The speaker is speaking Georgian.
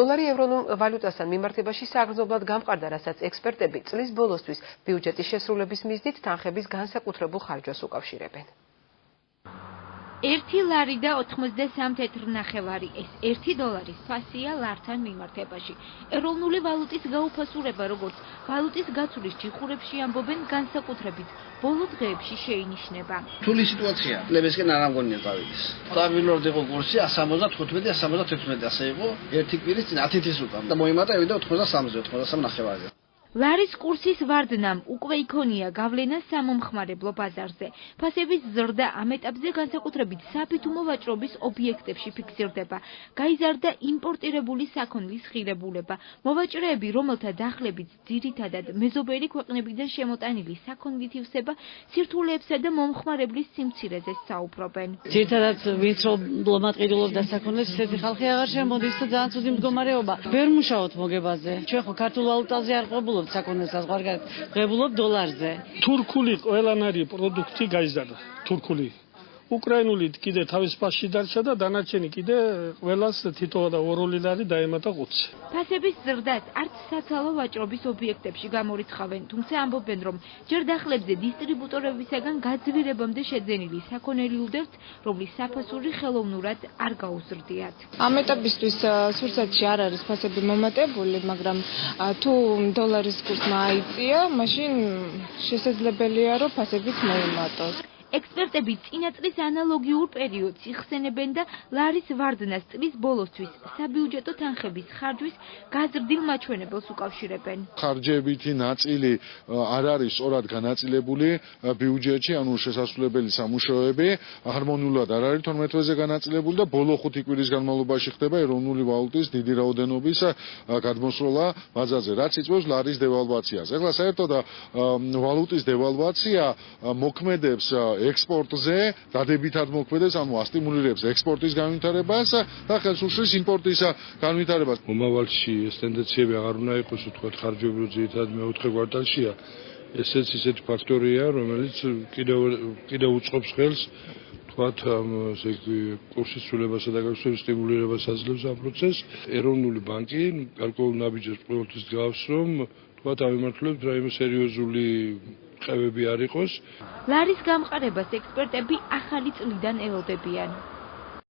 დოლარი ევრონულ ვალუტასთან მიმართებაში საგრძნობლად გამყარდა, რასაც ექსპერტები წლის ბოლოსთვის ბიუჯეტის შესრულების მიზნით თანხების განსაკუთრებულ ხარჯვას უკავშირებენ. 1 ლარი და 93 თეთრნახევარი ეს 1 დოლარის ფასია ლართან მიმართებაში. ეროვნული ვალუტის გაუფასურება, როგორც ვალუტის გაცვლის ჯიხურებში ამბობენ, განსაკუთრებით ბოლო დღეებში შეინიშნება. რთული სიტუაცია. ნებისკენ არ ამგონია დავიდეს. სტაბილურად იყო კურსი 175-171, ასე იყო ერთი კვირის წინ 10 თვის უკან და მოიმატა ევიდა 83-ზე, 83.5-ზე. ლარის კურსის ვარდნამ უკვე იქონია გავლენა სამომხმარებლო ბაზარზე. ფასების ზრდა ამ ეტაპზე განსაკუთრებით საფითუმო ვაჭრობის ობიექტებში ფიქსირდება. გაიზარდა იმპორტირებული საქონლის ღირებულება. მოვაჭრეები, რომელთა დახლებიც ძირითადად მეზობელი ქვეყნებიდან შემოტანილი საქონლით ივსება, სირთულეებსა და მომხმარებლის სიმცირეზე საუბრობენ. ძირითადად ვინც რომ მატყიდულობდა საქონლებს, ისეთი ხალხი აღარ შემოდის და ძალიან ცუდი მდგომარეობა. ვერ მუშაობთ მოგებაზე. ჩვენ ხო ქართულ ვალუტაზე არ ყვებულობთ საქონელს, ზღვარგარეთ ყვებულობთ დოლარზე. თურქული ყველანაირი პროდუქტი გაიზარდა. თურქული. უკრაინული კიდე თავის ფასში დარჩა და დანარჩენი კიდე ყველას თითო და 2 ლარი დაემატა 5-ზე. ფასების ზრდას არც საცალო ვაჭრობის ობიექტებში გამორიცხავენ, თუმცა ამბობენ, რომ ჯერ დახლებზე დისტრიბუტორებისაგან გაძვირებამდე შეძენილი საქონელი უდევთ, რომლის საფასური ხელოვნურად არ გაუზრდიათ. ამ ეტაპისთვის სურსათში არ არის ფასები მომატებული, მაგრამ თუ დოლარის კურსმა აიწია, მაშინ შესაძლებელია, რომ ფასებიც მოიმატოს. ექსპერტები წინა წლის ანალოგიურ პერიოდს იხსენებენ და ლარის ვარდნას წლის ბოლოსთვის საბიუჯეტო თანხების ხარჯვის გაზრდილ მაჩვენებელს უკავშირებენ. ხარჯებითი ნაწილი არ არის სწორად განაწილებული ბიუჯეტში, ანუ შესასრულებელი სამუშაოები ჰარმონიულად არ არის 12-ზე განაწილებული და ბოლო 5 კვირის განმავლობაში ხდება ეროვნული ვალუტის დიდი რაოდენობის გადმოსროლა ბაზარზე, რაც იწვევს ლარის დევალვაციას. ეხლა საერთოდ ვალუტის დევალვაცია მოქმედებს ექსპორტზე, დადებითად მოქმედებს, ანუ ასტიმულირებს ექსპორტის განვითარებას და ხელს უშლის იმპორტის განვითარებას. მომავალში ეს ტენდენციები აღარ უნდა იყოს, ვთქვათ, ხარჯები ძირითადად მეოთხე კვარტალშია. ესეც ისეთი ფაქტორია, რომელიც კიდევ უწყობს ხელს, ვთქვათ, ესე იგი, კურსის ცვლილებასა და გაქცევის სტიმულირებას აძლევს ამ პროცესს. ეროვნული ბანკი გარკვეულ ნაბიჯებს ყოველთვის გავს, რომ ვთქვათ, ამემართულებს რაიმე სერიოზული ყევები არ იყოს. ლარის გამყარებას ექსპერტები ახალი წლიდან ელოდებიან.